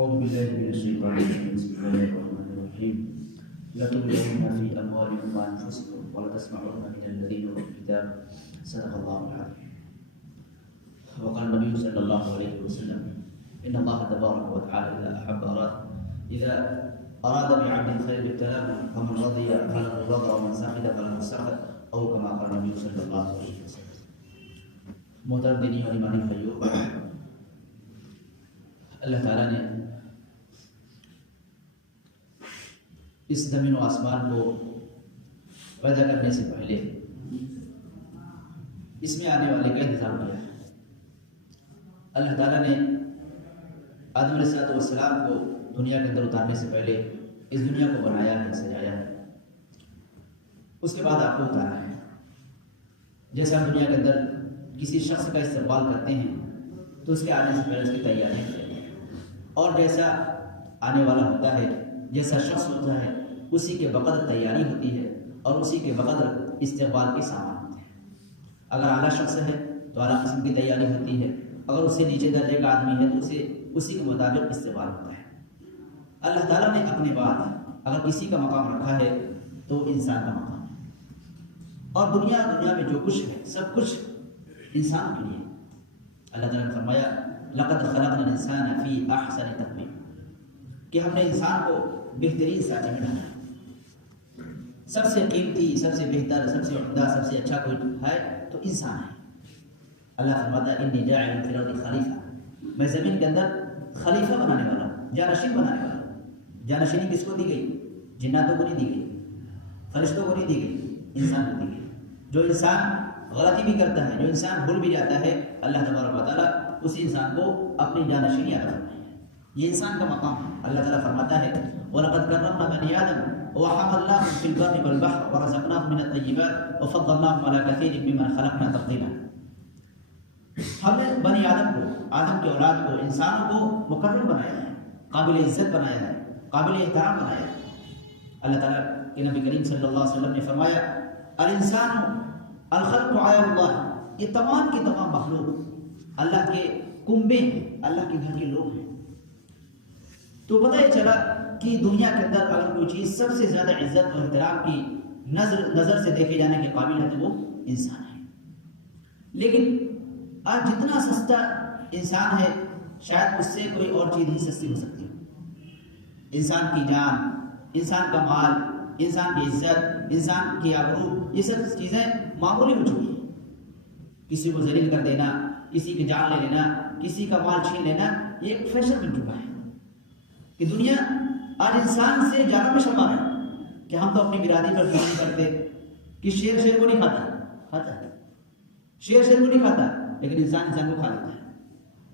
أعوذ بالله من الشيطان الرجيم بسم الله الرحمن الرحيم لتبلغن في أموالكم وأنفسكم ولتسمعن من الذين أوتوا الكتاب صدق الله العظيم. وقال النبي صلى الله عليه وسلم إن الله تبارك وتعالى إذا أراد بعبد خير ابتلاه فمن رضي فله الرضا ومن سخط فله السخط أو كما قال النبي صلى الله عليه وسلم. محترم دینی اور ایمانی بھائیو، اللہ تعالیٰ نے اس زمین و آسمان کو پیدا کرنے سے پہلے اس میں آنے والے کا انتظام کیا ہے. اللہ تعالیٰ نے آدم علیہ السلام کو دنیا کے اندر اتارنے سے پہلے اس دنیا کو بنایا ہے، سجایا ہے، اس کے بعد آپ کو اتارا ہے. جیسے ہم دنیا کے اندر کسی شخص کا استقبال کرتے ہیں تو اس کے آنے سے پہلے اس کی تیاریاں کرتے ہیں، اور جیسا آنے والا ہوتا ہے، جیسا شخص ہوتا ہے، اسی کے بقدر تیاری ہوتی ہے اور اسی کے بقدر استقبال کے سامان ہوتے ہیں. اگر اعلیٰ شخص ہے تو اعلیٰ قسم کی تیاری ہوتی ہے، اگر اس سے نیچے درجے کا آدمی ہے تو اسے اسی کے مطابق استقبال ہوتا ہے. اللہ تعالیٰ نے اپنے بعد اگر کسی کا مقام رکھا ہے تو انسان کا مقام ہے، اور دنیا میں جو کچھ ہے سب کچھ انسان کے لیے. اللہ تعالیٰ نے فرمایا لقد خلقنا الانسان فی احسن تقویم، کہ ہم نے انسان کو بہترین سانچے میں ڈالا. سب سے قیمتی، سب سے بہتر، سب سے عمدہ، سب سے اچھا کوئی ہے تو انسان ہے. اللہ فرماتا ہے انی جاعل فی الارض خلیفہ، میں زمین کے اندر خلیفہ بنانے والا ہوں، جانشین بنانے والا ہوں. جانشینی کس کو دی گئی؟ جناتوں کو نہیں دی گئی، فرشتوں کو نہیں دی گئی، انسان کو دی گئی. جو انسان غلطی بھی کرتا ہے، جو انسان بھول بھی جاتا ہے، اللہ تبارک و تعالیٰ اس انسان کو اپنی جانشینی عطا فرمائی ہے. یہ انسان کا مقام ہے. اللہ تعالیٰ فرماتا ہے وَلَقَدْ كَرَّمْنَا بَنِي آدَمَ وَحَمَلْنَاهُمْ فِي الْبَرِّ وَالْبَحْرِ وَرَزَقْنَاهُم مِّنَ الطَّيِّبَاتِ وَفَضَّلْنَاهُمْ عَلَىٰ كَثِيرٍ مِّمَّنْ خَلَقْنَا تَفْضِيلًا. ہم نے بنی آدم کو، آدم کی اولاد کو، انسانوں کو مکرم بنایا ہے، قابل عزت بنایا ہے، قابل احترام بنایا ہے. اللہ تعالیٰ کے نبی کریم صلی اللہ علیہ وسلم نے فرمایا الانسان الخلق عیال اللہ، یہ تمام کے تمام مخلوق اللہ کے کنبے ہیں، اللہ کے گھر کے لوگ ہیں. تو پتہ یہ چلا کہ دنیا کے اندر اگر کوئی چیز سب سے زیادہ عزت اور احترام کی نظر سے دیکھے جانے کے قابل ہے تو وہ انسان ہے. لیکن آج جتنا سستا انسان ہے شاید اس سے کوئی اور چیز نہیں سستی ہو سکتی. انسان کی جان، انسان کا مال، انسان کی عزت، انسان کی آبرو، یہ سب چیزیں معمولی ہو چکی ہیں. کسی کو ذلیل کر دینا، کسی کی جان لے لینا، کسی کا مال چھین لینا، یہ ایک فیشن بن چکا ہے کہ دنیا آج انسان سے زیادہ میں شرما ہے کہ ہم تو اپنی برادری پر نہیں کرتے کہ شیر کو نہیں کھاتا ہے، شیر کو نہیں کھاتا، لیکن انسان کو کھا لیتا ہے.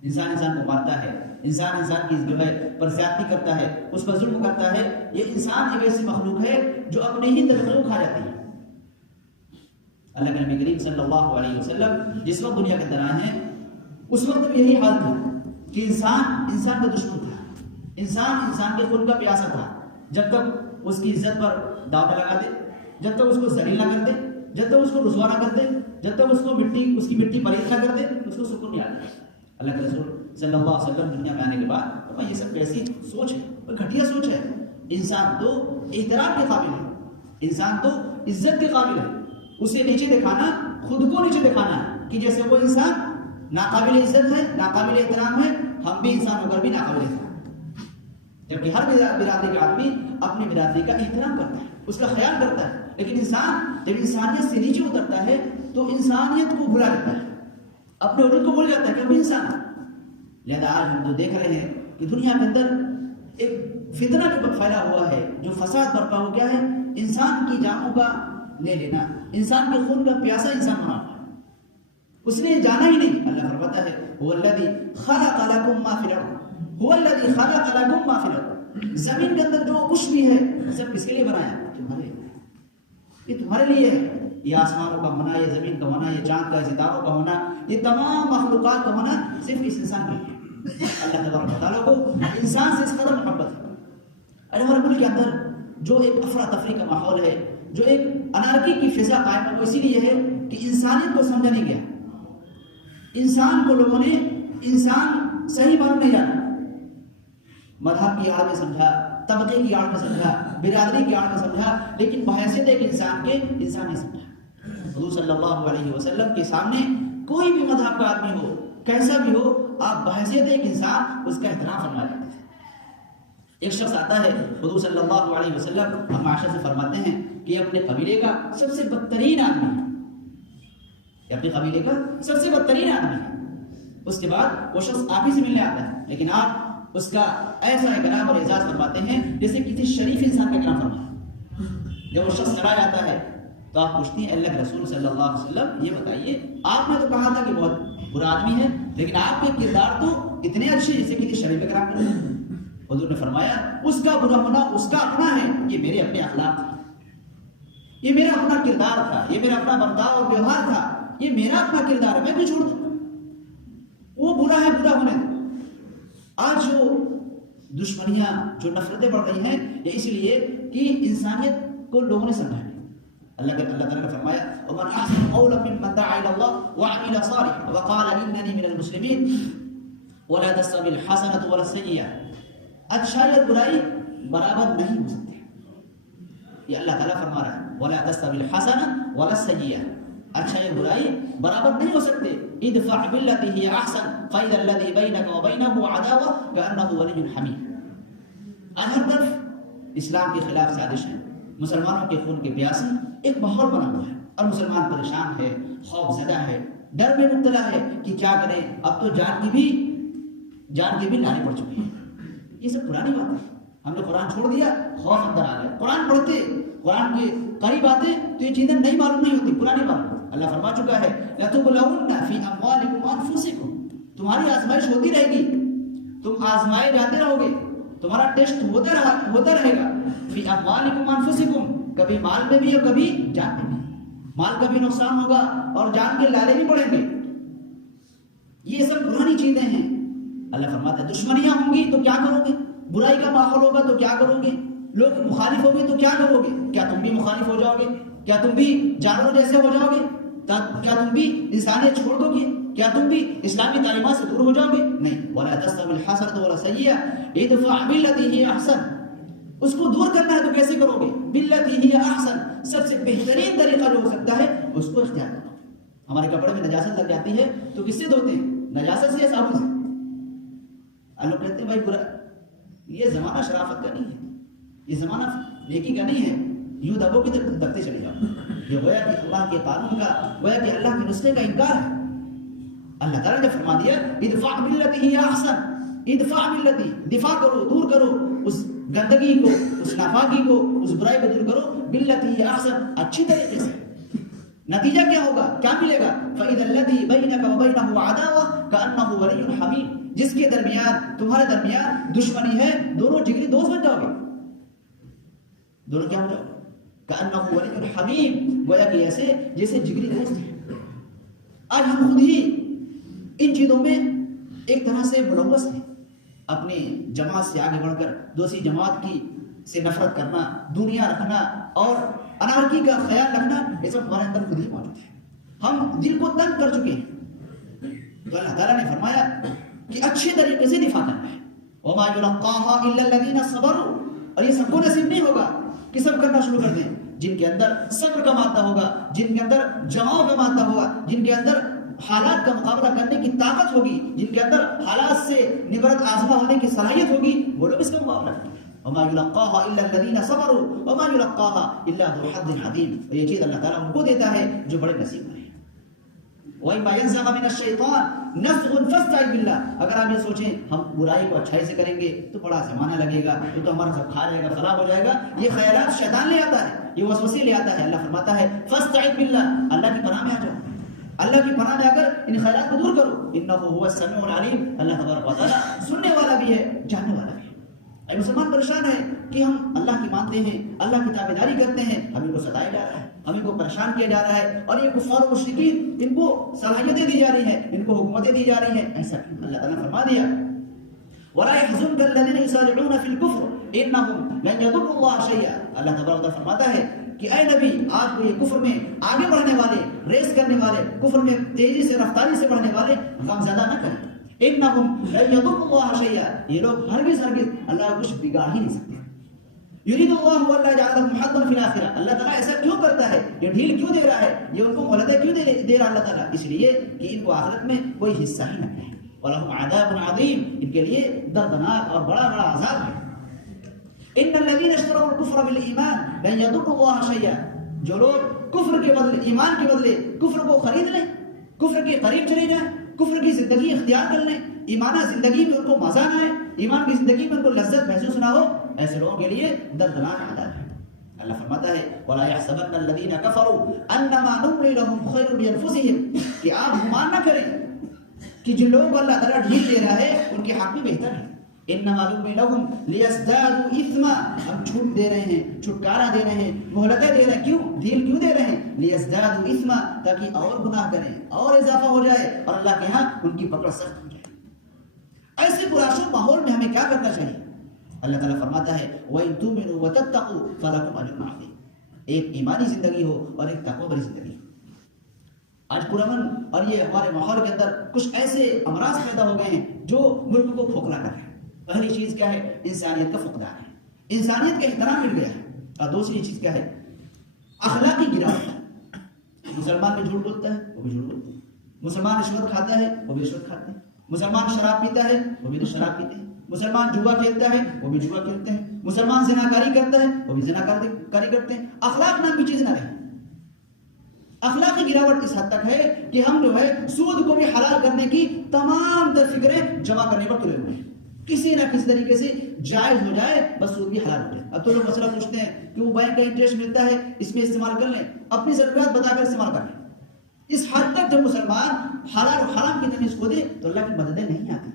انسان کو مارتا ہے، انسان کی جو ہے پر زیادتی کرتا ہے، اس پر ظلم کرتا ہے. یہ انسان ایک ایسی مخلوق ہے جو اپنے ہی درخت کو کھا جاتی ہے. اللہ کے نبی کریم صلی اللہ علیہ وسلم جس وقت دنیا کے اندر آئے ہیں اس وقت بھی یہی حال تھا کہ انسان کا دشمن تھا، انسان کے خون کا پیاسا تھا. جب تک اس کی عزت پر داؤ نہ لگا دے، جب تک اس کو ذلیل نہ کر دے، جب تک اس کو رسوا نہ کر دے، جب تک اس کی مٹی پلید نہ کر دے، اس کو سکون نہیں آتا. اللہ کے رسول صلی اللہ علیہ وسلم دنیا میں آنے کے بعد یہ سب کیسی سوچ ہے؟ گھٹیا سوچ ہے. انسان تو احترام کے قابل ہے، انسان تو عزت کے قابل ہے. اسے نیچے دکھانا، خود کو نیچے دکھانا کہ جیسے وہ انسان ناقابل عزت ہے، ناقابل احترام ہے، ہم بھی انسان ہو کر بھی ناقابل احترام. جبکہ ہر برادری کا آدمی اپنی برادری کا احترام کرتا ہے، اس کا خیال کرتا ہے. لیکن انسان جب انسانیت سے نیچے اترتا ہے تو انسانیت کو بھلا دیتا ہے، اپنے وجود کو بھول جاتا ہے کہ ہم انسان ہیں. لہذا آج ہم تو دیکھ رہے ہیں کہ دنیا کے اندر ایک فتنہ جو پھیلا ہوا ہے، جو فساد برپا ہو گیا ہے، انسان کی جانوں کا لے لینا، انسان کے خون کا پیاسا انسان بنا. اس نے جانا ہی نہیں. اللہ فرماتا ہے هو الذی خلق لکم ما فی الارض، هو الذی خلق لکم ما فی الارض. زمین کے اندر جو کچھ بھی ہے سب کس کے لیے بنایا؟ تمہارے لیے. یہ تمہارے لیے ہے. یہ آسمانوں کا ہونا، یہ زمین کا ہونا، یہ چاند کا، ستاروں کا ہونا، یہ تمام مخلوقات کا ہونا صرف اس انسان کے لیے. اللہ تبارک و تعالیٰ کو انسان سے اس قدر محبت ہے. ہمارے ملک کے اندر جو ایک افراتفری کا ماحول ہے، جو ایک انارکی کی فضا قائم ہے، وہ اسی لیے ہے کہ انسانیت کو سمجھا نہیں گیا. انسان کو لوگوں نے انسان صحیح معلوم نہیں جانا. مذہب کی آڑ میں سمجھا، طبقے کی آڑ میں سمجھا، برادری کی آڑ میں سمجھا، لیکن بحیثیت ایک انسان کے انسان نہیں سمجھا۔ حضور صلی اللہ علیہ وسلم کے سامنے کوئی بھی مذہب کا آدمی ہو، کیسا بھی ہو، آپ بحیثیت ایک انسان اس کا احترام فرما کرتے تھے۔ ایک شخص آتا ہے حضور صلی اللہ علیہ وسلم ہم عائشہ سے فرماتے ہیں کہ یہ اپنے قبیلے کا سب سے بدترین آدمی ہے، یہ اپنے قبیلے کا سب سے بدترین آدمی ہے۔ اس کے بعد وہ شخص آپ ہی سے ملنے آتا ہے، لیکن آپ اس کا ایسا اکرام اور اعزاز فرماتے ہیں جیسے کسی شریف انسان کا اکرام فرمایا۔ جب وہ شخص چلا جاتا ہے تو آپ پوچھتی ہیں اللہ کے رسول صلی اللہ علیہ وسلم یہ بتائیے، آپ نے تو کہا تھا کہ بہت برا آدمی ہے، لیکن آپ کے کردار تو اتنے اچھے جیسے کسی شریف کا اکرام کرتے ہیں۔ حضور نے فرمایا اس کا برا ہونا اس کا اپنا ہے، یہ میرے اپنے اخلاق تھے، یہ میرا اپنا کردار تھا، یہ میرا اپنا برتاؤ اور ویوہار تھا، یہ میرا اپنا کردار ہے، میں کچھ چھوڑ دوں، وہ برا ہے برا ہونے دوں۔ آج جو دشمنیاں جو نفرتیں بڑھ رہی ہیں یہ اس لیے کہ انسانیت کو لوگوں نے سمجھا نہیں۔ اللہ تعالیٰ نے فرمایا وَمَنْ أَحْسَنُ قَوْلًا مِّمَّنْ دَعَا إِلَى اللَّهِ وَعَمِلَ صَالِحًا وَقَالَ إِنَّنِي مِنَ الْمُسْلِمِينَ وَلَا تَسْتَوِي الْحَسَنَةُ وَلَا السَّيِّئَةُ۔ اچھائی اور برائی برابر نہیں ہو سکتے، یہ اللہ تعالیٰ فرما رہا ہے وَلَا تَسْتَوِي الْحَسَنَةُ وَلَا السَّيِّئَةُ، اچھائی اور برائی برابر نہیں ہو سکتے۔ ادفع بالتي هي احسن فاذا الذي بينك وبينه عداوه كانه ولي حميم۔ آج ہر طرف اسلام کے خلاف سازش ہے، مسلمانوں کے خون کے پیاسی ایک ماحول بنا ہوا ہے اور مسلمان پریشان ہے، خوف زدہ ہے، ڈر میں مبتلا ہے کہ کیا کریں، اب تو جان کی بھی لانی پڑ چکی ہے۔ یہ سب پرانی بات ہے، ہم نے قرآن چھوڑ دیا، خوف اندر آ گیا، قرآن پڑھتے قرآن کے قریب آتے تو یہ چیزیں نہیں معلوم نہیں ہوتی، پرانی بات۔ اللہ فرما چکا ہے لَتُبْلَوُنَّ فِي أَمْوَالِكُمْ وَأَنفُسِكُمْ، تمہاری آزمائش ہوتی رہے گی، تم آزمائے جاتے رہو گے، تمہارا ٹیسٹ ہوتا رہے گا۔ فی اموالکم انفسکم، کبھی مال میں بھی اور کبھی جان میں بھی، مال کا بھی نقصان ہوگا اور جان کے لالے بھی پڑیں گے، یہ سب پرانی چیزیں ہیں۔ اللہ فرماتا ہے دشمنیاں ہوں گی تو کیا کرو گے، برائی کا ماحول ہوگا تو کیا کرو گے، لوگ مخالف ہوں گے تو کیا کرو گے، کیا تم بھی مخالف ہو جاؤ گے، کیا تم بھی جانوروں جیسے ہو جاؤ گے، کیا تم بھی انسانیت چھوڑ دو گے، کیا تم بھی اسلامی تعلیمات سے دور ہو جاؤ گے؟ نہیں۔ وَلَا تَسْتَوِي الْحَسَنَةُ وَلَا السَّيِّئَةُ ادْفَعْ بِالَّتِي هِيَ أَحْسَنُ، اس کو دور کرنا ہے تو کیسے کرو گے؟ بِالَّتِي هِيَ أَحْسَنُ، سب سے بہترین طریقہ جو ہو سکتا ہے اس کو اختیار کرو۔ ہمارے کپڑے میں نجاست لگ جاتی ہے تو کس سے دھوتے ہیں؟ نجاست سے یا صابن سے؟ لوگ کہتے ہیں بھائی برا، یہ زمانہ شرافت کا نہیں ہے، یہ زمانہ نیکی کا نہیں ہے، یوں دبو کے دبتے چلے جاؤ، یہ گویا کہ اللہ کے قانون کا، گویا کہ اللہ کے نسخے کا انکار ہے۔ اللہ تعالیٰ نے فرما دیا ادفع باللتی ہی احسن، ادفع باللتی، دفاع کرو، دور کرو اس گندگی کو، اس ناپاکی کو، اس برائی کو دور کرو، باللتی ہی احسن، اچھی طریقے سے۔ نتیجہ کیا ہوگا، کیا ملے گا؟ فَإِذَا الَّذِي بَيْنَكَ وَبَيْنَهُ عَدَاوَةٌ كَأَنَّهُ وَلِيٌّ حَمِيمٌ، جس کے درمیان تمہارے درمیان دشمنی ہے، دونوں جگری دوست بن جاؤ گے، دونوں کیا ہو جاؤ گے؟ كَأَنَّهُ وَلِيٌّ حَمِيمٌ، گویا کہ ایسے جیسے جگری دوست ہیں۔ آج ہم خود ہی ان چیزوں میں ایک طرح سے ملوث ہیں، اپنی جماعت سے آگے بڑھ کر دوسری جماعت کی سے نفرت کرنا، دنیا رکھنا اور انارکی کا خیال رکھنا، یہ سب ہمارے اندر خود ہی موجود ہے، ہم دل کو تنگ کر چکے ہیں۔ تو اللہ تعالیٰ نے فرمایا کہ اچھے طریقے سے دفاع کرنا ہے، وَمَا يُلَقَّاهَا إِلَّا الَّذِينَ صَبَرُوا، اور یہ سب کو نصیب نہیں ہوگا کہ سب کرنا شروع کر دیں، جن کے اندر صبر کا مادہ ہوگا، جن کے اندر جماؤ کا مادہ ہوگا، جن کے اندر حالات کا مقابلہ کرنے کی طاقت ہوگی، جن کے اندر حالات سے نبرت آزما ہونے کی صلاحیت ہوگی، وہ لوگ اس کا مقابلہ کریں گے۔ وَمَا يُلَقَّاهَا إِلَّا الَّذِينَ صَبَرُوا وَمَا يُلَقَّاهَا إِلَّا ذُو حَظٍّ عَظِيمٍ، اور یہ چیز اللہ تعالیٰ ان کو دیتا ہے جو بڑے نصیب والے ہیں۔ وَإِمَّا يَنزَغَ مِنَ الشَّيْطَانِ نَزْغٌ فَاسْتَعِذْ بِاللَّهِ، اگر آپ یہ سوچیں ہم برائی کو اچھائی سے کریں گے تو بڑا زمانہ لگے گا، تو ہمارا سب کھا جائے گا، فلاح ہو جائے گا، یہ خیالات شیطان لے آتا ہے، یہ وسوسے لے آتا ہے۔ اللہ فرماتا ہے فَاسْتَعِذْ بِاللَّهِ، اللہ کی پناہ میں آ جاؤ، اللہ کی پناہ میں آ کر ان خیالات کو دور کرو، انہ هو السمیع العلیم، اللہ تبارک و تعالیٰ سننے والا بھی ہے، جاننے والا بھی ہے۔ اے مسلمان پریشان ہے کہ ہم اللہ کی مانتے ہیں، اللہ کی تابعداری کرتے ہیں، ہمیں کو ستایا جا رہا ہے، ہمیں کو پریشان کیا جا رہا ہے، اور یہ کفار و مشرکین ان کو صلاحیتیں دی جا رہی ہیں، ان کو حکومتیں دی جا رہی ہیں، ایسا کیوں؟ اللہ تعالیٰ نے فرما دیا وَلَا يَحْزُنْكَ الَّذِينَ يُسَارِعُونَ فِي الْكُفْرِ إِنَّهُمْ لَن يَضُرُّوا اللَّهَ شَيْئًا، اللہ تبارک و تعالیٰ فرماتا ہے کہ اے نبی آپ کو یہ کفر میں آگے بڑھنے والے، ریس کرنے والے، کفر میں تیزی سے رفتاری سے بڑھنے والے غم زدہ نہ کریں، انہم لن یضروا اللہ شیئا، یہ لوگ ہرگز اللہ کو کچھ بگاڑ ہی نہیں سکتے. یرید اللہ الا یجعل لهم حظا فی الاخرہ، اللہ تعالیٰ ایسا کیوں کرتا ہے، یہ ڈھیل کیوں دے رہا ہے، یہ ان کو مہلتیں کیوں دے رہا اللہ تعالیٰ، اس لیے کہ ان کو آخرت میں کوئی حصہ ہی نہ ملے. وَلَهُمْ عَذَابٌ عَظِيمٌ، ان کے لیے دردناک اور بڑا بڑا عذاب ہے. ان الذین اشتروا الکفر بالایمان لن یضروا اللہ شیئا، جو لوگ کفر کے بدلے ایمان کے بدلے کفر کو خرید لیں، کفر کے قریب چلے جائیں، کفر کی زندگی اختیار کر لیں، ایمانہ زندگی میں ان کو مزہ نہ آئے، ایمان کی زندگی میں ان کو لذت محسوس نہ ہو، ایسے لوگوں کے لیے دردناک عذاب ہے. اللہ فرماتا ہے وَلَا يَحْسَبَنَّ الَّذِينَ كَفَرُوا أَنَّمَا نُمْلِي لَهُمْ خَيْرٌ لِأَنفُسِهِمْ، کہ آپ گمان نہ کریں کہ جن لوگوں کو اللہ تعالیٰ ڈھیل دے رہا ہے ان کے حق میں بہتر ہے. إِنَّمَا نُمْلِي لَهُمْ لِيَزْدَادُوا إِثْمًا، ہم چھوٹ دے رہے ہیں، چھٹکارا دے رہے ہیں، مہلتیں دے رہے ہیں. کیوں ڈھیل کیوں دے رہے ہیں؟ لِيَزْدَادُوا إِثْمًا، تاکہ اور گناہ کریں، اور اضافہ ہو جائے اور اللہ کے ہاں ان کی پکڑ سخت ہو جائے. ایسے پرآشوب ماحول میں ہمیں کیا کرنا چاہیے؟ اللہ تعالیٰ فرماتا ہے وَإِن تُؤْمِنُوا وَتَتَّقُوا فَلَكُمْ أَجْرٌ عَظِيمٌ، ایک ایمانی زندگی ہو اور ایک تقوی بری زندگی ہو. آج پرامن اور یہ ہمارے ماحول کے اندر کچھ ایسے امراض پیدا ہو گئے ہیں جو ملک کو کھوکھلا کر رہے ہیں. پہلی چیز کیا ہے؟ انسانیت کا فقدان ہے، انسانیت کا احترام مٹ گیا ہے. اور دوسری چیز کیا ہے؟ اخلاقی گراوٹ. مسلمان میں جھوٹ بولتا ہے وہ بھی جھوٹ بولتا ہے، مسلمان رشوت کھاتا ہے وہ بھی رشوت کھاتے ہیں، مسلمان شراب پیتا ہے وہ بھی تو شراب پیتے ہیں، مسلمان جوا کھیلتا ہے وہ بھی جوا کھیلتے ہیں، مسلمان زناکاری کرتا ہے وہ بھی زناکاری کرتے ہیں. اخلاق نام کی چیز نہ رہے. اخلاقی گراوٹ اس حد تک ہے کہ ہم جو ہے سود کو بھی حلال کرنے کی تمام تر فکریں جمع کرنے پر تلے ہوئے ہیں. کسی نہ کسی طریقے سے جائز ہو جائے بس سود بھی حلال ہو جائے. اب تو لوگ مسئلہ پوچھتے ہیں کہ وہ بینک کا انٹرسٹ ملتا ہے اس میں استعمال کر لیں، اپنی ضروریات بتا کر استعمال کر لیں. اس حد تک جب مسلمان حلال و حرام کی تمیز کھو دے تو اللہ کی مددیں نہیں آتی،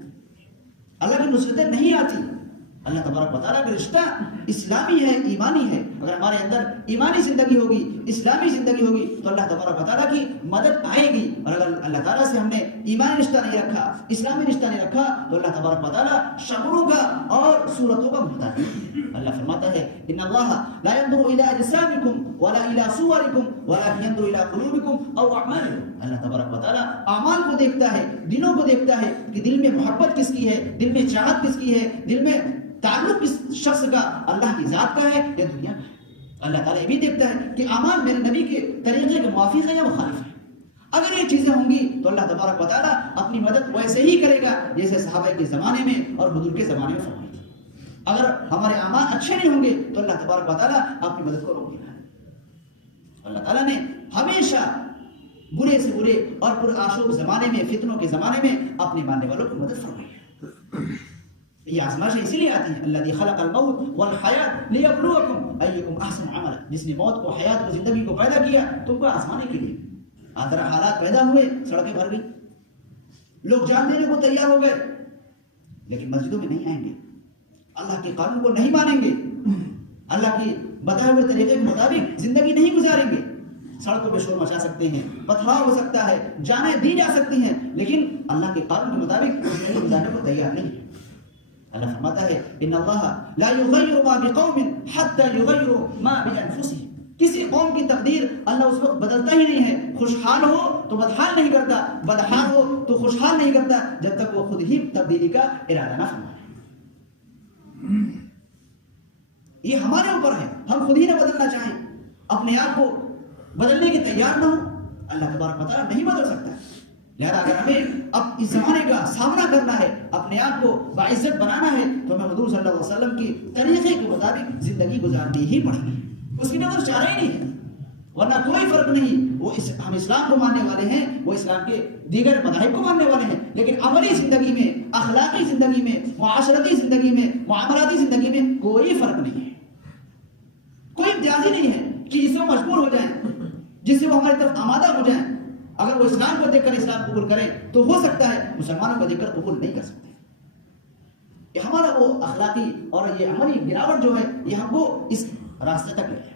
اللہ کی نصرتیں نہیں آتی. اللہ تبارک و تعالیٰ کا رشتہ اسلامی ہے، ایمانی ہے. اگر ہمارے اندر ایمانی زندگی ہوگی، اسلامی زندگی ہوگی تو اللہ تبارک و تعالیٰ کی مدد آئے گی. اور اگر اللہ تعالیٰ سے ہم نے ایمانی رشتہ نہیں رکھا، اسلامی رشتہ نہیں رکھا تو اللہ تبارک و تعالیٰ شکلوں کا اور صورتوں کا محتاج ہے. اللہ فرماتا ہے ان اللہ لا ينظر الى اجسامكم ولا الى صوركم ولكن ينظر الى قلوبكم او اعمالكم. اللہ تبارک و تعالیٰ اعمال کو دیکھتا ہے، دلوں کو دیکھتا ہے کہ دل میں محبت کس کی ہے، دل میں چاہت کس کی ہے، دل میں تعلق کس شخص کا اللہ کی ذات کا ہے یا دنیا کا ہے. اللہ تعالیٰ یہ بھی دیکھتا ہے کہ اعمال میرے نبی کے طریقے کے موافق ہے یا مخالف ہے. اگر یہ چیزیں ہوں گی تو اللہ تبارک و تعالیٰ اپنی مدد ویسے ہی کرے گا جیسے صحابہ کے زمانے میں اور بزرگ کے زمانے میں فرمایا. اگر ہمارے اعمال اچھے نہیں ہوں گے تو اللہ تبارک و تعالیٰ اپنی مدد کو روک دے گا. اللہ تعالیٰ نے ہمیشہ برے سے برے اور پرآشوب زمانے میں، فتنوں کے زمانے میں اپنے ماننے والوں کی مدد فرمائی ہے. یہ آزمائشیں اسی لیے آتی ہیں الذی خلق الموت والحیات لیبلوکم ایکم احسن عملا، جس نے موت کو، حیات کو، زندگی کو پیدا کیا تم کو آزمانے کے لیے. ذرا حالات پیدا ہوئے، سڑکیں بھر گئی، لوگ جان دینے کو تیار ہو گئے، لیکن مسجدوں میں نہیں آئیں گے، اللہ کے قانون کو نہیں مانیں گے، اللہ کی بتائے ہوئے طریقے کے مطابق زندگی نہیں گزاریں گے. سڑکوں پہ شور مچا سکتے ہیں، پتھراؤ ہو سکتا ہے، جانیں دی جا سکتی ہیں، لیکن اللہ کے قانون کے مطابق زندگی گزارنے کو تیار نہیں. اللہ فرماتا ہے ان اللہ لا یغیر ما بقوم حتى یغیروا ما بانفسهم. کسی قوم کی تقدیر اللہ اس وقت بدلتا ہی نہیں ہے. خوشحال ہو تو بدحال نہیں کرتا، بدحال ہو تو خوشحال نہیں کرتا جب تک وہ خود ہی تبدیلی کا ارادہ نہ فرمائے. یہ ہمارے اوپر ہے، ہم خود ہی نہ بدلنا چاہیں، اپنے آپ کو بدلنے کے تیار نہ ہو، اللہ تبارک و تعالیٰ نہیں بدل سکتا. لہذا اگر ہمیں اب اس زمانے کا سامنا کرنا ہے، اپنے آپ کو باعزت بنانا ہے تو ہمیں حضور صلی اللہ علیہ وسلم کی طریقے کے مطابق زندگی گزارنی ہی پڑے گی. اس کی نظر چارہ ہی نہیں ہے، ورنہ کوئی فرق نہیں. ہم اسلام کو ماننے والے ہیں، وہ اسلام کے دیگر مذاہب کو ماننے والے ہیں، لیکن عملی زندگی میں، اخلاقی زندگی میں، معاشرتی زندگی میں، معاملاتی زندگی میں کوئی فرق نہیں ہے. کوئی امتیاز ہی نہیں ہے کہ جس سے وہ مجبور ہو جائیں، جس سے وہ ہماری طرف آمادہ ہو جائیں. اگر وہ اسلام کو دیکھ کر اسلام قبول کرے تو ہو سکتا ہے، مسلمانوں کو دیکھ کر قبول نہیں کر سکتے. یہ ہمارا وہ اخلاقی اور یہ ہماری گراوٹ جو ہے یہ ہم کو اس راستے تک لے جائے.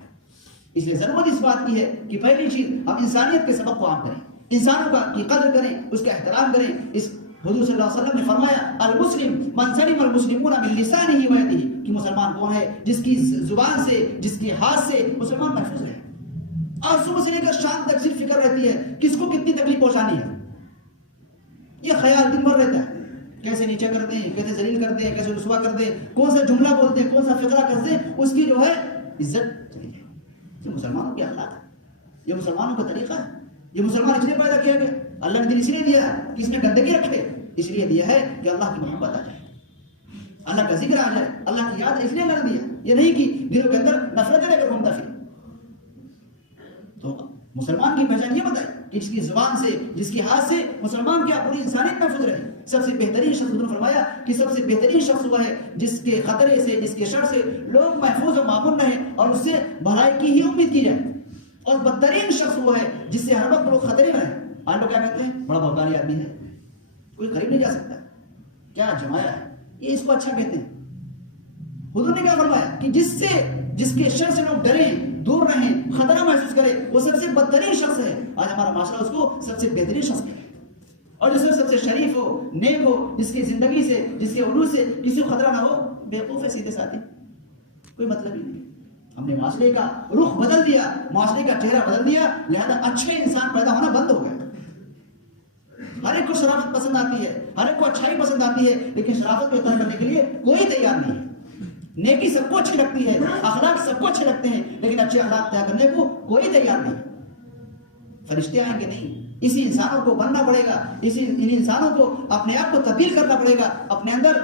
اس لیے ضرورت اس بات کی ہے کہ پہلی چیز ہم انسانیت کے سبق کو عام کریں، انسانوں کی قدر کریں، اس کا احترام کریں. اس حضور صلی اللہ علیہ وسلم نے فرمایا المسلم من سلم المسلمون من لسانه ويده، کہ مسلمان کون ہے جس کی زبان سے، جس کے ہاتھ سے مسلمان محفوظ رہے. اور صبح سے لے کر شام تک صرف فکر رہتی ہے کس کو کتنی تکلیف پہنچانی ہے، یہ خیال دن بھر رہتا ہے. کیسے نیچے کرتے ہیں، کیسے ذلیل کرتے ہیں، کیسے رسوا کرتے ہیں، کون سا جملہ بولتے ہیں، کون سا فقرہ کرتے ہیں، اس کی جو ہے عزت چلی جائے. یہ مسلمانوں کے اخلاق ہے، یہ مسلمانوں کا طریقہ ہے. یہ مسلمان اس لیے پیدا کیا گیا، اللہ نے دل اس لیے دیا کہ اس میں گندگی رکھے، اس لیے دیا ہے کہ اللہ کی محبت آ جائے، اللہ کا ذکر آ جائے، اللہ کی یاد. اس لیے اللہ نے دیا، یہ نہیں کہ دلوں کے اندر نفرت لے کر گھومتا پھر. تو مسلمان کی پہچان یہ بتائی کہ جس کی زبان سے، جس کے ہاتھ سے مسلمان کیا پوری انسانیت محفوظ رہے. سب سے بہترین شخص نے فرمایا کہ سب سے بہترین شخص وہ ہے جس کے خطرے سے، جس کے شر سے لوگ محفوظ و معمون رہیں اور اس سے بھلائی کی ہی امید کی جائے. اور بدترین شخص وہ ہے جس سے ہر وقت لوگ خطرے میں رہیں. آج لوگ کیا کہتے ہیں، بڑا بھوکالی آدمی ہے، کوئی قریب نہیں جا سکتا، کیا جمایا ہے، یہ اس کو اچھا کہتے ہیں. حضور نے کیا فرمایا کہ جس کے شر سے لوگ ڈریں، دور رہیں، خطرہ محسوس کرے، وہ سب سے بدترین شخص ہے. آج ہمارا معاشرہ اس کو سب سے بہترین شخص ہے. اور جو سب سے شریف ہو، نیک ہو، جس کی زندگی سے، جس کے علوم سے کسی کو خطرہ نہ ہو، بیوقوف ہے سیدھے ساتھی، کوئی مطلب ہی نہیں. ہم نے معاشرے کا رخ بدل دیا، معاشرے کا چہرہ بدل دیا، لہذا اچھے انسان پیدا ہونا بند ہو گئے. ہر ایک کو شرافت پسند آتی ہے، ہر ایک کو اچھائی پسند آتی ہے، لیکن شرافت کو اختیار کرنے کے لیے کوئی تیار نہیں ہے. نیکی سب کو اچھی لگتی ہے، اخلاق سب کو اچھے لگتے ہیں، لیکن اچھے اخلاق اختیار کرنے کو کوئی تیار نہیں. فرشتے آئیں گے نہیں، اسی انسانوں کو بننا پڑے گا، ان انسانوں کو اپنے آپ کو تبدیل کرنا پڑے گا، اپنے اندر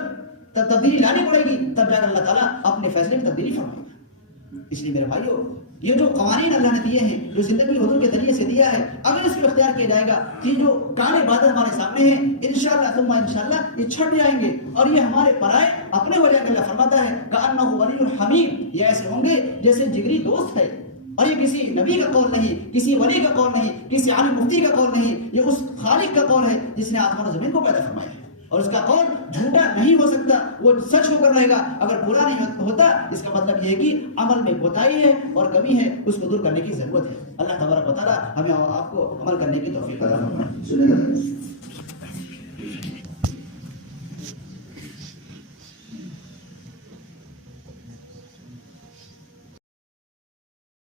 تبدیلی لانی پڑے گی، تب جا کر اللہ تعالیٰ اپنے فیصلے میں تبدیلی فرمائے گا. اس لیے میرے بھائیو، یہ جو قوانین اللہ نے دیے ہیں، جو زندگی حضور کے ذریعے سے دیا ہے، اگر اس کو اختیار کیا جائے گا کہ جو کانے بادل ہمارے سامنے ہیں، انشاءاللہ ثم انشاءاللہ یہ چھٹ جائیں گے اور یہ ہمارے پرائے اپنے ہو جائیں گے. اللہ فرماتا ہے کأنہ ولی حمیم، یہ ایسے ہوں گے جیسے جگری دوست ہے. اور یہ کسی نبی کا قول نہیں، کسی ولی کا قول نہیں، کسی عالم مفتی کا قول نہیں، یہ اس خالق کا قول ہے جس نے آسمان و زمین کو پیدا فرمایا ہے. اور اس کا قول جھوٹا نہیں ہو سکتا، وہ سچ ہو کر رہے گا. اگر پورا نہیں ہوتا، اس کا مطلب یہ ہے کہ عمل میں کوتاہی ہے اور کمی ہے، اس کو دور کرنے کی ضرورت ہے. اللہ تبارک و تعالی ہمیں آپ کو عمل کرنے کی توفیق عطا فرمائے.